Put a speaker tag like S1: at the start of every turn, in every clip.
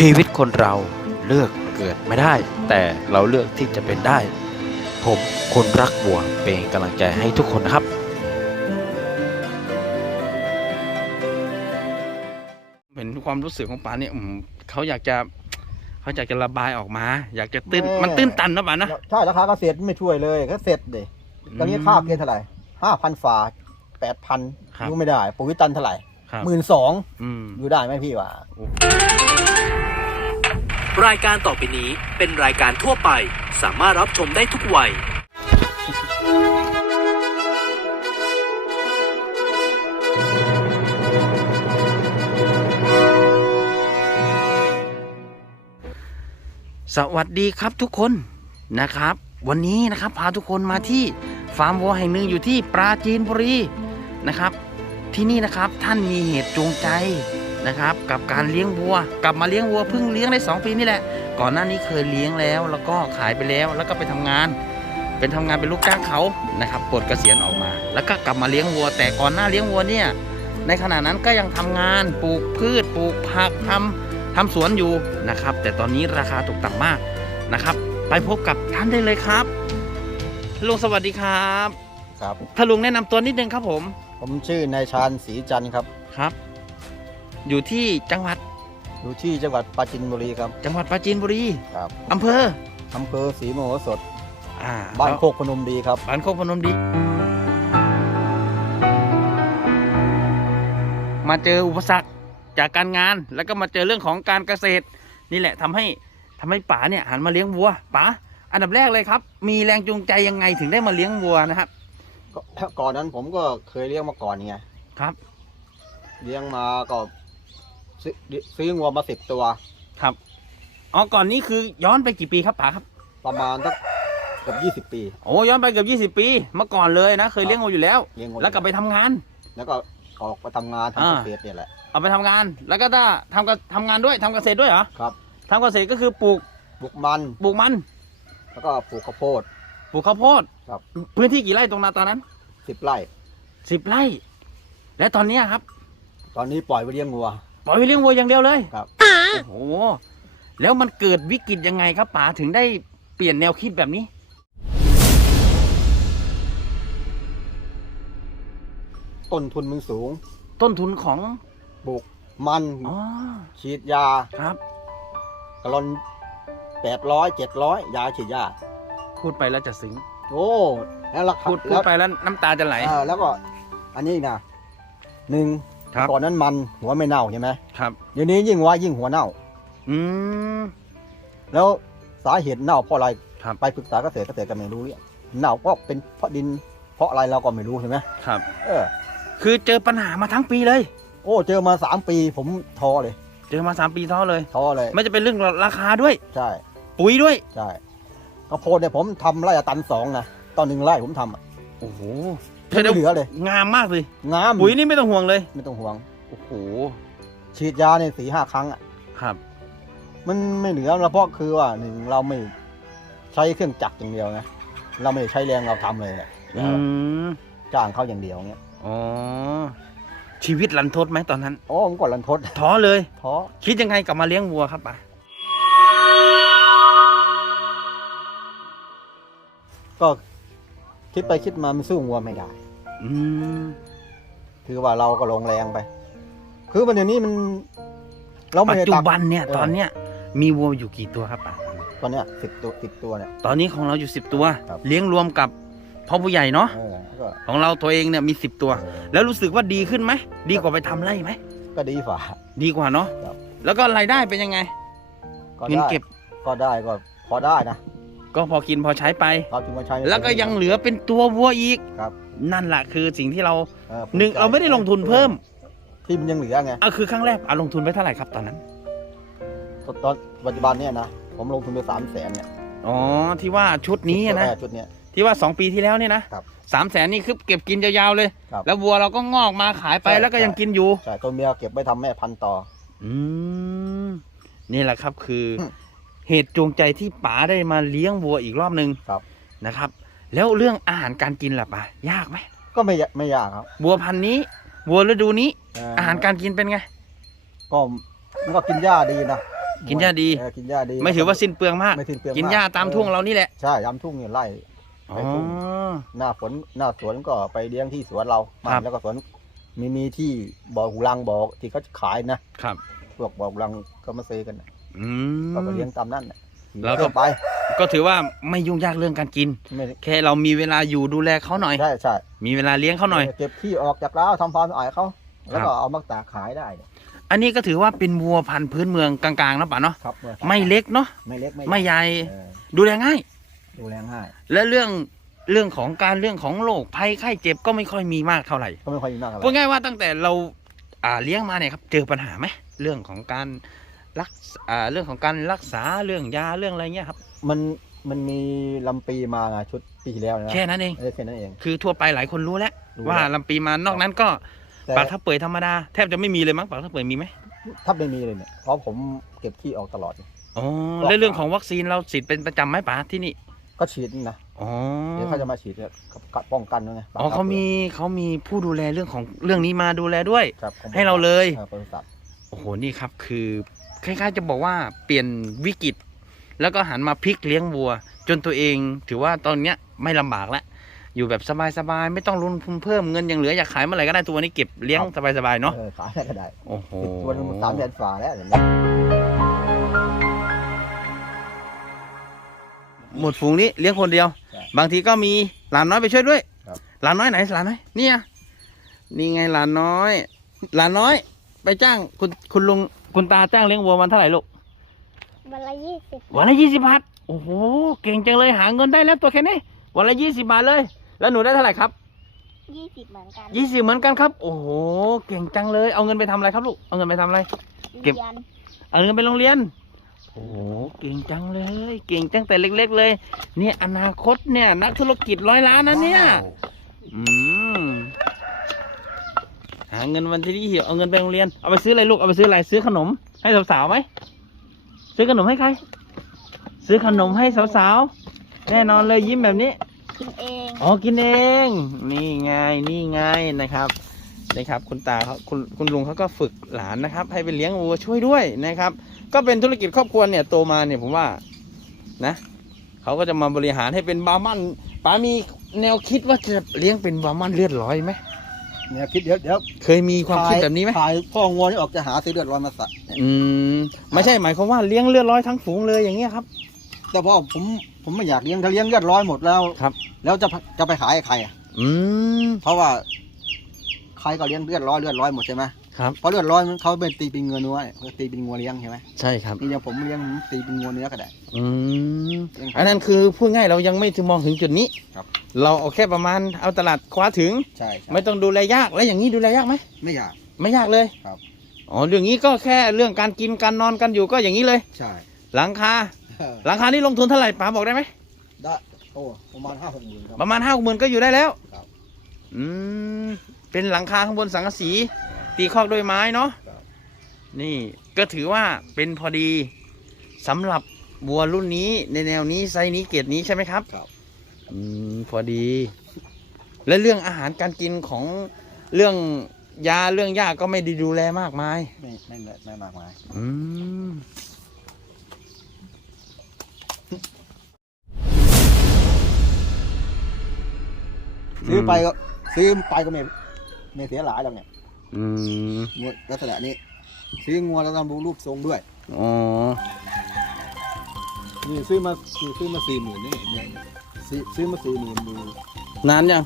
S1: ชีวิตคนเราเลือกเกิดไม่ได้ แต่เราเลือกที่จะเป็นได้ ผมคนรักวัวเป็นกำลังใจให้ทุกคนนะครับ
S2: เห็นความรู้สึกของป๋าเนี่ยอืมเขาอยากจะเขาอยากจะระบายออกมา อยากจะตื้น
S3: แม่
S2: มันตื้นตันนะป๋านะ
S3: ใช่ราคาเกษตรไม่ช่วยเลยก็เสร็จดิตอนนี้ค่าเกณฑ์เท่าไหร่ห้าพันฝาแปดพัน
S2: ครับ
S3: อยู่ไม่ได้ปุ๋ยตันเท่าไหร่
S2: ครับ
S3: หมื่นสอง
S2: อืม
S3: อยู่ได้ไหมพี่วะ
S4: รายการต่อไปนี้เป็นรายการทั่วไป สามารถรับชมได้ทุกวัย
S2: สวัสดีครับทุกคนนะครับ วันนี้นะครับพาทุกคนมาที่ฟาร์มวัวแห่งหนึ่งอยู่ที่ปราจีนบุรีนะครับ ที่นี่นะครับท่านมีเหตุจูงใจ นะครับ กับการเลี้ยงวัว กลับมาเลี้ยงวัวเพิ่งเลี้ยงได้ 2 ปีนี่แหละ ก่อนหน้านี้เคยเลี้ยงแล้ว แล้วก็ขายไปแล้วแล้วก็ไปทำงาน เป็นทำงานเป็นลูกจ้างเขานะครับปลดเกษียณออกมา แล้วก็กลับมาเลี้ยงวัว แต่ก่อนหน้าเลี้ยงวัวเนี่ยในขณะนั้นก็ยังทำงานปลูกพืชปลูกผักทำทำสวนอยู่นะครับ แต่ตอนนี้ราคาตกต่ำมากนะครับ ไปพบกับท่านได้เลยครับลุงสวัสดีครับ
S3: ครับ
S2: ถ้าลุงแนะนำตัวนิดนึงครับผม
S3: ผมชื่อนายชาญศรีจันทร์ครับ
S2: ครับ อยู่ที่จังหวัด
S3: อยู่ที่จังหวัดปราจินบุรีครับ
S2: จังหวัดปราจีนบุรี
S3: ครับ
S2: อำเภอ
S3: อำเภอศรีมโหสถ
S2: อ่า
S3: บ้านโคกพนมดีครับ
S2: บ้านโคกพนมดี มาเจออุปสรรคจากการงาน แล้วก็มาเจอเรื่องของการเกษตร นี่แหละทำให้ทำให้ป๋าเนี่ยหันมาเลี้ยงวัวป๋าอันดับแรกเลยครับ มีแรงจูงใจยังไงถึงได้มาเลี้ยงวัวนะครับ
S3: ก็ก่อนนั้นผมก็เคยเลี้ยงมาก่อนไง
S2: ครับ
S3: เลี้ยงมาก็ ซื้อซื้องัวมาสิบตัว
S2: ครับอ๋อก่อนนี้คือย้อนไปกี่ปีครับป๋าครับ
S3: ประมาณสักเกือบยี่สิบปี
S2: โอ้ย้อนไปเกือบยี่สิบปี เมื่อก่อนเลยนะ เคยเลี้ยงวัวอยู่แล้ว
S3: เลี้ยงงัว
S2: แล้วกลับไปทำงาน
S3: แล้วก็ออกไปทำงาน
S2: อ่า
S3: ทำเกษตรเนี่ยแหละ
S2: เอาไปทำงาน แล้วก็ถ้าทำกทำงานด้วยทำเกษตรด้วยเหรอ
S3: ครับ
S2: ทำเกษตรก็คือปลูก
S3: ปลูกมัน
S2: ปลูกมัน
S3: แล้วก็ปลูกข้าวโพด
S2: ปลูกข้าวโพด
S3: ครับ
S2: พื้นที่กี่ไร่ตรงนั้นตอนนั้น
S3: สิบไร่
S2: สิบไร่ และตอนเนี้ยครับ
S3: ตอนนี้ปล่อยไปเลี้ยงงัว
S2: ปล่อยให้เลี้ยงวัวอย่างเดียวเลย
S3: ครับ
S2: โอ้โห แล้วมันเกิดวิกฤตยังไงครับป๋าถึงได้เปลี่ยนแนวคิดแบบนี้
S3: ต้นทุนมันสูง
S2: ต้นทุนของ
S3: ปลูกมัน
S2: อ๋อ
S3: ฉีดยา
S2: ครับ
S3: กะลอนแปดร้อยเจ็ดร้อยยาฉีดยา
S2: พูดไปแล้วจะซึ้ง
S3: โอ้แล้วราคา
S2: พูดพู
S3: แล้
S2: ด
S3: ว
S2: ไปแล้วน้ำตาจะไหล
S3: เออแล้วก็ อันนี้อีกนะหนึ่ง
S2: ครับ
S3: ก่อนนั้นมันหัวไม่เน่าใช่ไหม
S2: ครับ
S3: เดี๋ยวนี้ยิ่งว่ายิ่งหัวเน่า
S2: อืม
S3: แล้วสาเหตุเน่าเพราะอะไร
S2: ครับ
S3: ไปปรึกษาเกษตรเกษตรก็ไม่รู้เนี่ยเน่าก็เป็นเพราะดินเพราะอะไรเราก็ไม่รู้ใช่ไหม
S2: ครับ
S3: เออ
S2: คือเจอปัญหามาทั้งปีเลย
S3: โอ้เจอมาสามปีผมท้อเลย
S2: เจอมาสามปีท้อเลย
S3: ท้อเลย
S2: ไม่จะเป็นเรื่องราคาด้วย
S3: ใช่
S2: ปุ๋ยด้วย
S3: ใช่ข้าวโพดเนี่ยผมทำไร่ละตันสองนะตอนหนึ่งไร่ผมทำอะ
S2: โอ้โห
S3: ไม่เหลือเลย
S2: งามมากเลย
S3: งาม
S2: ปุ๋ยนี่ไม่ต้องห่วงเลย
S3: ไม่ต้องห่วง
S2: โอ้โห
S3: ฉีดยาเนี่ยสี่ห้าครั้งอะ
S2: ครับ
S3: มันไม่เหลือแล้วเพราะคือว่าหนึ่งเราไม่ใช้เครื่องจักรอย่างเดียวนะ เราไม่ได้ใช้แรงเราทำเลยเนี่ย
S2: อืม
S3: จ้างเขาอย่างเดียวเงี้ย
S2: อ๋อ ชีวิตรันทดไหมตอนนั้น
S3: โอ้ผมกดลันทด
S2: ท้อเลย
S3: ท้อ
S2: คิดยังไงกลับมาเลี้ยงวัวครับป๋า
S3: ก็ คิดไปคิดมามันสู้งัวไม่ได้
S2: อืม
S3: คือว่าเราก็ลงแรงไป คือวันเดี๋ยวนี้มัน เราไม่
S2: ปัจ
S3: ได้
S2: จุ
S3: ตัก
S2: บันเนี่ย
S3: เออ
S2: ตอนเนี้ย มีวัวอยู่กี่ตัวครับป๋า
S3: ตอนเนี้ยสิบตัวสิบตัวเนี่ย
S2: ตอนนี้ของเราอยู่สิบตัว
S3: ครับ
S2: เลี้ยงรวมกับพ่อผู้ใหญ่เนาะ
S3: เออก็
S2: ของเราตัวเองเนี่ยมีสิบตัวแล้วรู้สึกว่าดีขึ้นไหมดีกว่าไปทำไร่ไหม
S3: ก็ดีฝ่า
S2: ดีกว่าเนาะ
S3: ครับ
S2: แล้วก็รายได้เป็นยังไง
S3: ก็
S2: เงิน
S3: ได้
S2: เก็บ
S3: ก็ได้ก็พอได้นะ
S2: ก็พอกินพอใช้ไป
S3: เราถึงมาใช้
S2: แล้วก็ยังเหลือเป็นตัววัวอีก
S3: ครับ
S2: นั่นแหละคือสิ่งที่เรา
S3: เออ
S2: หนึ่งเราไม่ได้ลงทุนเพิ่ม
S3: ที่มันยังเหลือไง
S2: อะคือครั้งแรกอะลงทุนไปเท่าไหร่ครับตอนนั้น
S3: ตอนตอนปัจจุบันเนี่ยนะผมลงทุนไปสามแสนเนี่ย
S2: อ๋อที่ว่าชุดนี้อะนะ
S3: แรกชุดเนี้ย
S2: ที่ว่าสองปีที่แล้วเนี่ยนะครับสามแสนนี่คือเก็บกินยาวๆเลย
S3: ครับ
S2: แล้ววัวเราก็งอกมาขายไป
S3: ใช่
S2: แล้วก็ยัง
S3: ใช่
S2: กินอยู่
S3: ใช่ตัวเมียเก็บไว้ทำแม่พันธุ์ต่อ
S2: อืมนี่แหละครับคืออ
S3: ม
S2: เหตุจูงใจที่ป๋าได้มาเลี้ยงวัวอีกรอบหนึ่ง
S3: ครับ
S2: นะครับ แล้วเรื่องอาหารการกินล่ะป๋ายากไหม
S3: ก็ไม่ยากไม่ยากครับ
S2: วัวพันธุ์นี้วัวฤดูนี้
S3: เอา
S2: หารการกินเป็นไง
S3: ก็มันก็กินหญ้าดีนะ
S2: กินหญ้าดี
S3: เออกินหญ้าดี
S2: ไม่ถือว่าสิ้นเปลืองมาก
S3: ไม่สิ้นเปลือง
S2: กินหญ้าตามทุ่งเรานี่แหละ
S3: ใช่ยามทุ่งเนี่ยไล่
S2: อ๋อ
S3: ไปทุ่งหน้าฝนหน้าสวนก็ไปเลี้ยงที่สวนเรา
S2: ครับ
S3: แล้วก็สวนมีมีที่บ่อหูรังบ่อที่เขาขายนะครับ พวกบ่อหูรังก็มาซื้อกันน่ะ
S2: อื
S3: ก็ไป
S2: ม
S3: เลี้ยงตามนั่นน่ะ
S2: แล้วก็
S3: ไป
S2: ก็ถือว่าไม่ยุ่งยากเรื่องการกิน
S3: ไม่ได้
S2: แค่เรามีเวลาอยู่ดูแลเขาหน่อย
S3: ใช่ใช่
S2: มีเวลาเลี้ยงเขาหน่อย
S3: เก็บที่ออกจากร้าวทำฟาร์มสะอาดเขาแล้ว
S2: ครั
S3: ก็
S2: บ
S3: เอามาตากขายได้เนี่ย
S2: อันนี้ก็ถือว่าเป็นวัวพันธุ์พื้นเมืองกลางๆนะป่ะเนาะ
S3: ครับมื่อ
S2: ไม่เล็กเนาะ
S3: ไม่เล็กไม่
S2: ไม่ใหญ่
S3: เออ
S2: ดูแลง่าย
S3: ดูแลง่าย
S2: และเรื่องเรื่องของการเรื่องของโรคภัยไข้เจ็บก็ไม่ค่อยมีมากเท่าไหร่
S3: ก็ไม่ค่อยมีมากอะไร
S2: พูดง่ายว่าตั้งแต่เราอ่าเลี้ยงมาเนี่ยครับเจอปัญหาไหมเรื่องของการ รักษอ่าเรื่องของการรักษาเรื่องยาเรื่องอะไรเงี้ยครับ
S3: มันมันมีลำปีมาไงชุดปีที่แล้วนะ
S2: แค่นั้นเอง
S3: เออแค่นั้นเอง
S2: คือทั่วไปหลายคนรู้แล้ว
S3: รู้
S2: ว่า
S3: แล้ว
S2: ลำปีมานอกนั้นก็
S3: แต่
S2: ปากถ้าเปื่อยธรรมดาแทบจะไม่มีเลยมั้งปากถ้าเปื่อยมีไหม
S3: ถ้าไม่มีเลยเนี่ยเพราะผมเก็บที่ออกตลอด
S2: อ๋อแล้วเรื่องของวัคซีนเราฉีดเป็นประจำไหมป๋าที่นี่
S3: ก็ฉีดนี่นะ
S2: อ๋อ
S3: เดี๋ยวเขาจะมาฉีดเนี่ยกับป้องกันนะไง
S2: อ๋อเขามีเขามีผู้ดูแลเรื่องของเรื่องนี้มาดูแลด้วย
S3: ครับของ
S2: ให้เราเลย
S3: ออบริษัท
S2: โอ้โห นี่ครับคือ คล้ายๆ จะบอกว่าเปลี่ยนวิกฤต แล้วก็หันมาพลิกเลี้ยงวัว จนตัวเองถือว่าตอนเนี้ยไม่ลำบากแล้วอยู่แบบสบายๆไม่ต้องลงทุนเพิ่มเงินยังเหลืออยากขายเมื่อไหร่ก็ได้ตัวนี้เก็บเลี้ยงสบายๆเนาะ
S3: เออขายได้ก็ได้
S2: โอ้โห
S3: ติดตัวนึงสามแสนฝ่าแล้วเดี๋ยวนี้
S2: หมดฝูงนี้เลี้ยงคนเดียว บางทีก็มีหลานน้อยไปช่วยด้วยหลานน้อยไหนหลานน้อยนี่อะนี่ไงหลานน้อย หลานน้อย ไปจ้างคุณคุณลุง คุณตาจ้างเลี้ยงวัวมันเท่าไหร่ลูก
S5: วันละยี่สิบ
S2: วันละยี่สิบบาท โอ้โห เก่งจังเลยหาเงินได้แล้วตัวแค่นี้ วันละยี่สิบาทเลย แล้วหนูได้เท่าไหร่ครับ
S5: ยี่สิบเหมือนกัน
S2: ยี่สิบเหมือนกันครับ โอ้โห เก่งจังเลย เอาเงินไปทำอะไรครับลูก เอาเงินไปทำอะไร เก็บ
S5: รียน
S2: เอาเงินไปโรงเรียน โอ้โห เก่งจังเลย เก่งตั้งแต่เล็ก ๆ เลย เนี่ยอนาคตเนี่ยนักธุรกิจร้อยล้านนะเนี่ย อืม หาเงินวันที่ที่เอาเงินไปโรงเรียน เอาไปซื้ออะไรลูก เอาไปซื้ออะไร ซื้อขนม ให้สาวๆไหม ซื้อขนมให้ใคร ซื้อขนมให้สาวๆ แน่นอนเลยยิ้มแบบนี้
S5: กินเอง
S2: อ๋อ กินเอง นี่ไง นี่ไงนะครับ นะครับ คุณตาเขาคุณ คุณลุงเขาก็ฝึกหลานนะครับ ให้ไปเลี้ยงวัวช่วยด้วยนะครับ ก็เป็นธุรกิจครอบครัวเนี่ยโตมาเนี่ยผมว่า นะเขาก็จะมาบริหารให้เป็นบาร์มันป๋ามีแนวคิดว่าจะเลี้ยงเป็นบาร์มันเลือดร้อยไหม
S3: เนี่ยคิดเดี๋ยวเดี๋ยว
S2: เคยมีความคิดแบบนี้ไหม
S3: ขายพ่องัวนี่ออกจะหาซื้อเลือดร้อนมาใส่เนี่ย
S2: อืม ไม่ใช่หมายความว่าเลี้ยงเลือดร้อยทั้งฝูงเลยอย่างเงี้ยครับ
S3: แต่พ่อผมผมไม่อยากเลี้ยงถ้าเลี้ยงเลือดร้อยหมดแล้ว
S2: ครับ
S3: แล้วจะจะไปขายให้ใครอะ
S2: อืม
S3: เพราะว่า ใครก็เลี้ยงเลือดร้อยเลือดร้อยหมดใช่ไหม
S2: ครับ
S3: เพราะเลือดร้อยมันเขาเป็นตีเป็นเงินเนื้อเนี่ยเขาตีเป็นงัวเลี้ยงใช่ไหม
S2: ใช่ครับ
S3: นี่อย่างผมเลี้ยงตีเป็นงัวเนื้อก็ได้
S2: อืมอันนั้นคือพูดง่ายเรายังไม่ถึงมองถึงจุดนี้
S3: ครับ
S2: เราเอาแค่ประมาณเอาตลาดคว้าถึง
S3: ใช่ใช่
S2: ไม่ต้องดูแลยากแล้วอย่างนี้ดูแลยากไหม
S3: ไม่อยาก
S2: ไม่ยากเลย
S3: ครับ
S2: อ๋อเรื่องนี้ก็แค่เรื่องการกินการนอนกันอยู่ก็อย่างนี้เลย
S3: ใช่
S2: หลังคาหลังคานี่ลงทุนเท่าไหร่ป๋าบอกได้ไหม
S3: ได้โอ้ประมาณห้าหกหมื่นครับ
S2: ประมาณห้าหมื่นก็อยู่ได้แล้ว
S3: ครับ
S2: อืมเป็นหลังคาข้างบนสังกะสี ตีคอกด้วยไม้เนาะ
S3: ครับ
S2: นี่ก็ถือว่าเป็นพอดีสำหรับวัวรุ่นนี้ในแนวนี้ไซส์นี้เกรดนี้ใช่ไหมครับ
S3: ครับ
S2: อืมพอดี และเรื่องอาหารการกินของเรื่องยาเรื่องยาก็ไม่ได้ดูแลมากมาย
S3: ไม่ไม่ไม่ไม่มากมาย
S2: อืม
S3: ซื้อไปก็ซื้อไปก็ไม่ไม่เสียหลายหรอกเนี่ย
S2: อืม
S3: งัวลักษณะนี้ซื้องัวแล้วต้องดูรูปทรงด้วย
S2: อ๋อ
S3: นี่ซื้อมาซื้อซื้อมาสี่หมื่นนี่เนี่ยซื้อซื้อมาสี่หมื่นดู
S2: นานยัง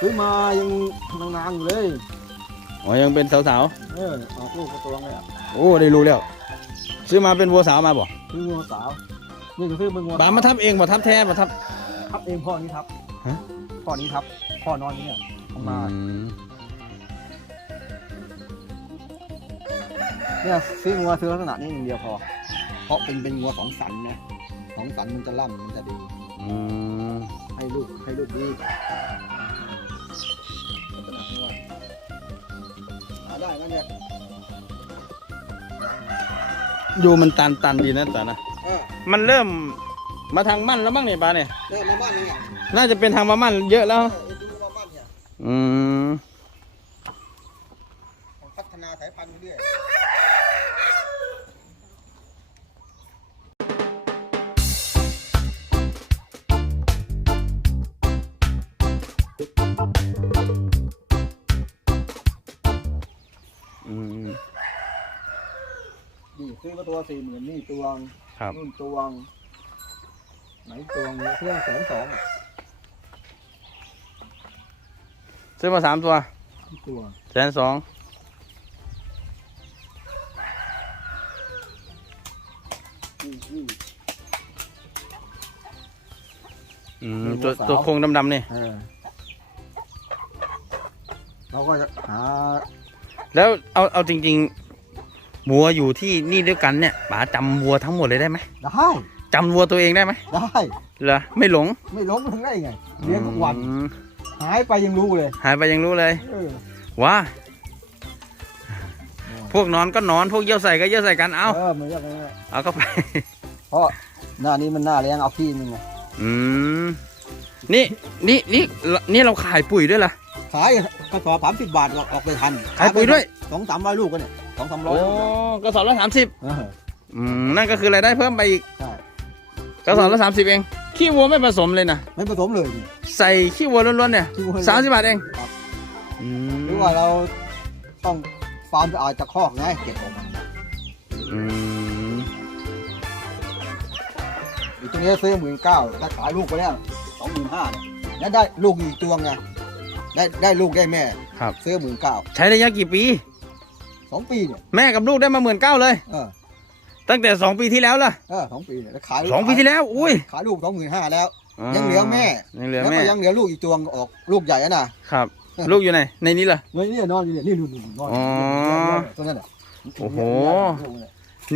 S3: ซื้อมายังนานๆอยู่เลย
S2: อ๋อยังเป็นสาว
S3: เออออกลูกกระตัวเลยอะ
S2: ๆ โอ้ได้รู้แล้ว ซื้อมาเป็นวัวสาวมาบ่
S3: ซื้องัวสาวนี่ก็ซื้อเป็นงัว
S2: ป๋ามาทับเองบ่ทับแท้บ่ทับ
S3: ทับเองพ่อนี้ทับ
S2: ฮะ
S3: พ่อนี้ทับพ่อนอนนี่เนี่ยทำมา
S2: อืม
S3: เนี่ยซื้องัวซื้อลักษณะนี้อย่างเดียวพอ เพราะเป็นเป็นงัวสองสันนะสองสันมันจะล่ำมันจะดี
S2: อืม
S3: ให้ลูกให้ลูกดีหาได้นะเนี่ย
S2: ดูมันตันตันๆดีนะตานะ
S3: เออ
S2: มันเริ่มมาทางมั่นแล้วบ้างเนี่ยปลาเนี่ย
S3: เนี่ยมาบ้านนี่เนี่ย
S2: น่าจะเป็นทางมามั่นเยอะแล้ว
S3: เออดูมาบ้านเนี่ย
S2: อืม
S3: ซื้อมาตัวสี่หมื่นนี่ตัวง
S2: ครับ
S3: นู่นตัวง ไหนตัวงเนี่ยเครื่องแสนสองอะ
S2: ซื้อมาสามตัว
S3: ตัว
S2: แสนสอง
S3: นี่นี่
S2: อืม
S3: มี
S2: ตัว
S3: หัวสาว
S2: ตัวโครงดำๆนี่
S3: เออเราก็จะหา
S2: แล้วเอาเอาจริง ๆ วัวอยู่ที่นี่ด้วยกันเนี่ยป๋าจำวัวทั้งหมดเลยได้ไหม
S3: ได้
S2: จำวัวตัวเองได้ไหม
S3: ได้
S2: เหรอไม่หลง
S3: ไม่ล้มถึงได้ไงเลี้ยงทุกวัน
S2: อืม
S3: หายไปยังรู้เลย
S2: หายไปยังรู้เลย
S3: เออ
S2: ว่าพวกนอนก็นอนพวกเยี่ยวใส่ก็เยี่ยวใส่กันเอา
S3: เออเหมือนกันเลย
S2: เอาเข้าไป
S3: เพราะหน้านี้มันหน้าเลี้ยงเอาขี้มันไง
S2: อืมนี่นี่นี่นี่เราขายปุ๋ยด้วยเหรอ
S3: ขายกระสอบสามสิบบาทก็ออกไปทัน
S2: ขายปุ๋ยด้วย
S3: สองสามร้อยลูกกันเนี่ย สองสามร้อ
S2: โอ้
S3: ยลูกเนี่ย
S2: กระสอบละสามสิบ
S3: เออ
S2: อืมนั่นก็คือรายได้เพิ่มไปอีก
S3: ใช่
S2: กระสอบละสามสิบเอง ขี้วัวไม่ผสมเลยนะ
S3: ไม่ผสมเลยนี่
S2: ใส่ขี้วัวล้วนๆเนี่ย
S3: ที่ว่
S2: สามสิบบาทเอง
S3: ครับ
S2: อืม
S3: หรือว่าเราต้องฟาร์มจะอาจจะคอกไงเก็บออกมา
S2: อืม
S3: อีกตรงนี้ซื้อหมื่นเก้าถ้าขายลูกไปแล้วสองหมื่นห้าเนี่ยแล้วได้ลูกอีกตัวไงได้ได้ลูกได้แม่
S2: ครับ
S3: ซื้อหมื่นเก้า
S2: ใช้ระยะกี่ปี
S3: สองปีเนี่ย
S2: แม่กับลูกได้มาหมื่นเก้าเลย
S3: เออ
S2: ตั้งแต่สองปีที่แล้วล่ะ
S3: เออสองปีเนี่ยแล้วขาย
S2: สองปีที่แล้วอุ้ย
S3: ขายลูกสองหมื่นห้าแล้ว ยังเหลือแม่
S2: ยังเหลือ
S3: แล้ว
S2: แม่
S3: ก็ยังเหลือลูกอีกตัวออกลูกใหญ่อะนะครับ
S2: ลูกอยู่ไหนในนี้เหรอ
S3: เฮ้ยนี่นอนอยู่เนี่ยนี่นู่นนู่นนอน
S2: อ๋อ
S3: ตัวนั้นน่ะ
S2: โอ้โห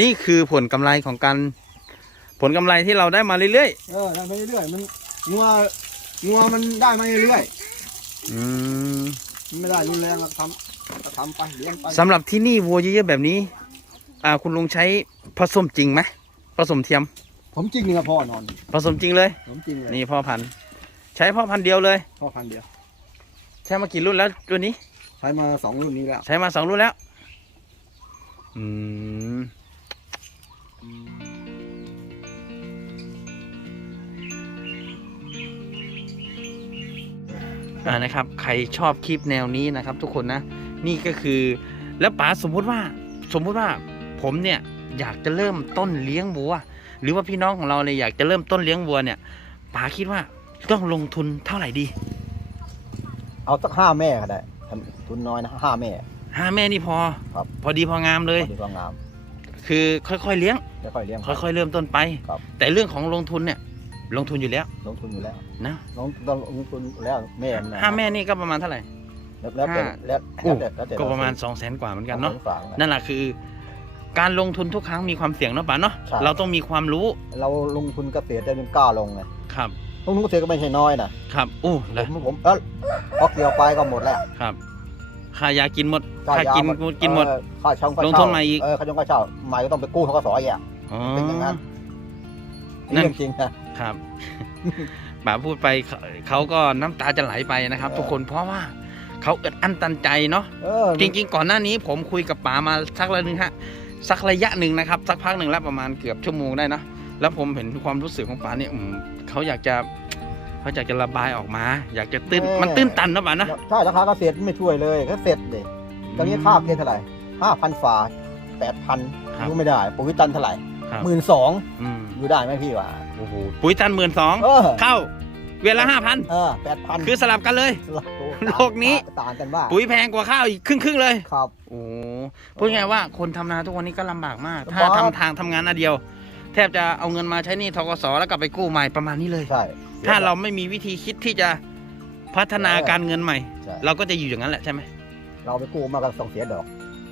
S2: นี่คือผลกำไรของการผลกำไรที่เราได้มาเรื่อย
S3: เออทำไปเรื่อยๆมันงัวงัวมันได้มาเรื่อย
S2: ๆอืม
S3: ๆมันไม่ได้รุนแรงเราทำ ก็ทำไปเลี้ยงไป
S2: สำหรับที่นี่วัวเยอะๆแบบนี้ อ่า คุณลุงใช้ผสมจริงไหมผสมเทียม
S3: ผมจริงนี่ครับพ่อนอน
S2: ผสมจริงเลย
S3: ผมจริงเลย
S2: นี่พ่อพันธุ์ ใช้พ่อพันธุ์เดียวเลย
S3: พ่อพันธุ์เดียว
S2: ใช้มากี่รุ่นแล้วตัวนี้
S3: ใช้มาสองรุ่นนี้แล้ว
S2: ใช้มาสองรุ่นแล้ว อืม อ่านะครับ ใครชอบคลิปแนวนี้นะครับ ทุกคนนะ นี่ก็คือแล้วป๋าสมมุติว่าสมมุติว่าผมเนี่ยอยากจะเริ่มต้นเลี้ยงวัว หรือว่าพี่น้องของเราเนี่ยอยากจะเริ่มต้นเลี้ยงวัวเนี่ยป๋าคิดว่าต้องลงทุนเท่าไหร่ดี
S3: เอาสักห้าแม่ก็ได้ทำทุนน้อยนะห้าแม่
S2: ห้าแม่นี่พอ
S3: ครับ
S2: พอดีพองามเลย
S3: พอดีก็งาม
S2: คือค่อยๆเลี้ยง
S3: แล้วค่อยเลี้ยง
S2: ค่อยๆเริ่มต้นไป
S3: ครับ
S2: แต่เรื่องของลงทุนเนี่ย ลงทุนอยู่แล้ว
S3: ลงทุนอยู่แล้ว
S2: นะ
S3: ลงต้องลงทุนแล้วแม่นะ
S2: ห้าแม่นี่ก็ประมาณเท่าไหร่
S3: แล้วแล้วแต่
S2: ห้า
S3: แล้ว
S2: โอ้
S3: แล้วแต่แล้วแต่
S2: ก็ประมาณ2องแสนกว่าเหมือนกันเนาะ
S3: สงสร
S2: นั่นแหละคือ การลงทุนทุกครั้งมีความเสี่ยงเนาะป่ะเนาะ
S3: ใช่
S2: เราต้องมีความรู้
S3: เราลงทุนเกษตรได้เป็นกล้าลงไง
S2: ครับ
S3: ลงทุนเกษตรก็ไม่ใช่น้อยนะครับ
S2: อู้
S3: ผ
S2: แล้ว
S3: มผมเออพอเกี่ยวไปก็หมดแล้ว
S2: ครับค่ายากินหมด
S3: ค่า
S2: ค่ายากิน
S3: หมด
S2: กินหมด
S3: เออค่าช่องค่า
S2: ลง
S3: เช่า
S2: ทุนใหม่อีก
S3: เออค่าช่องค่าเช่าใหม่ก็ต้องไปกู้เขาก็สอยอะ
S2: อ๋อ
S3: เป็นอย่างนั้น
S2: นั่น
S3: เรื่องจริงนะ
S2: ครับป๋าพูดไปเขาเขาก็น้ำตาจะไหลไปนะครับ
S3: เออ
S2: ทุกคนเพราะว่า เขาอึดอั้นตันใจเนาะ
S3: เออ
S2: จริง ๆ ก่อนหน้านี้ผมคุยกับป๋ามาสักระยะหนึ่งฮะสักระยะหนึ่งนะครับ สักพักหนึ่งแล้วประมาณเกือบชั่วโมงได้นะแล้วผมเห็นความรู้สึกของป๋าเนี่ยอืมเขาอยากจะเขาอยากจะระบายออกมา อยากจะตื้นมันตื้นตันนะป๋านะ
S3: ใช่ราคาเกษตรไม่ช่วยเลยเกษตรเด็กตอนนี้ค่าเพียงเท่าไหร่ห้าพันฝาแปดพัน
S2: ครับ
S3: รู้ไม่ได้ปุ๋ยตันเท่าไหร่
S2: ครับ
S3: หมื่นสอง
S2: อืม
S3: อยู่ได้ไหมพี่วะ
S2: โอ้โหปุ๋ยตันหมื่นสอง
S3: เออ
S2: เข้า เวียนละห้าพัน
S3: เออแปดพัน
S2: คือสลับกันเลยโลกนี้
S3: ต่างกันบ้าง
S2: ปุ๋ยแพงกว่าข้าวอีกครึ่งครึ่งๆเลย
S3: ครับ
S2: โอ้โหพูดง่ายๆว่าคนทำนาทุกวันนี้ก็ลำบากมาก ถ้า
S3: ลำบาก
S2: ทำทางทำงานอันเดียว แทบจะเอาเงินมาใช้หนี่ทกสแล้วกลับไปกู้ใหม่ประมาณนี้เลย
S3: ใช่
S2: ถ้าเราไม่มีวิธีคิดที่จะพัฒนาการเงินใหม่
S3: ใช่
S2: เราก็จะอยู่อย่างนั้นแหละใช่ไหม
S3: เราไปกู้มาก็ต้องเสียดอก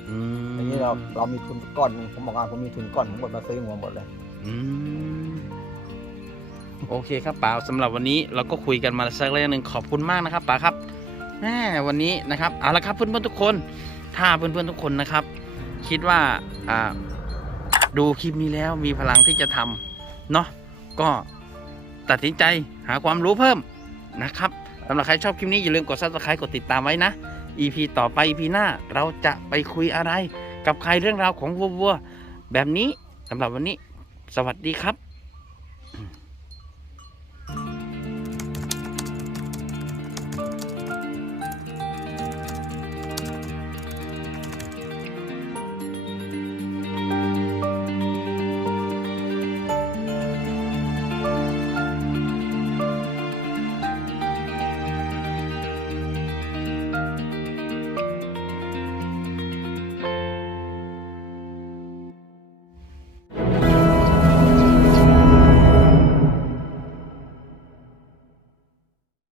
S2: อืม
S3: ทีนี้เราเรามีทุนก้อนหนึ่งผมบอกว่าผมมีทุนก้อนผมหมดมาซื้องัวหมดเลย
S2: อืม โอเคครับป๋าสำหรับวันนี้เราก็คุยกันมาสักระยะหนึ่งขอบคุณมากนะครับป๋าครับแม่วันนี้นะครับเอาละครับเพื่อนๆทุกคน ถ้าเพื่อนๆทุกคนนะครับ คิดว่าอ่าดูคลิปนี้แล้วมีพลังที่จะทำเนาะก็ตัดสินใจหาความรู้เพิ่มนะครับสำหรับใครชอบคลิปนี้อย่าลืมกด subscribe กดติดตามไว้นะ EP ต่อไป EP หน้าเราจะไปคุยอะไร กับใครเรื่องราวของวัวๆแบบนี้สำหรับวันนี้ สวัสดีครับ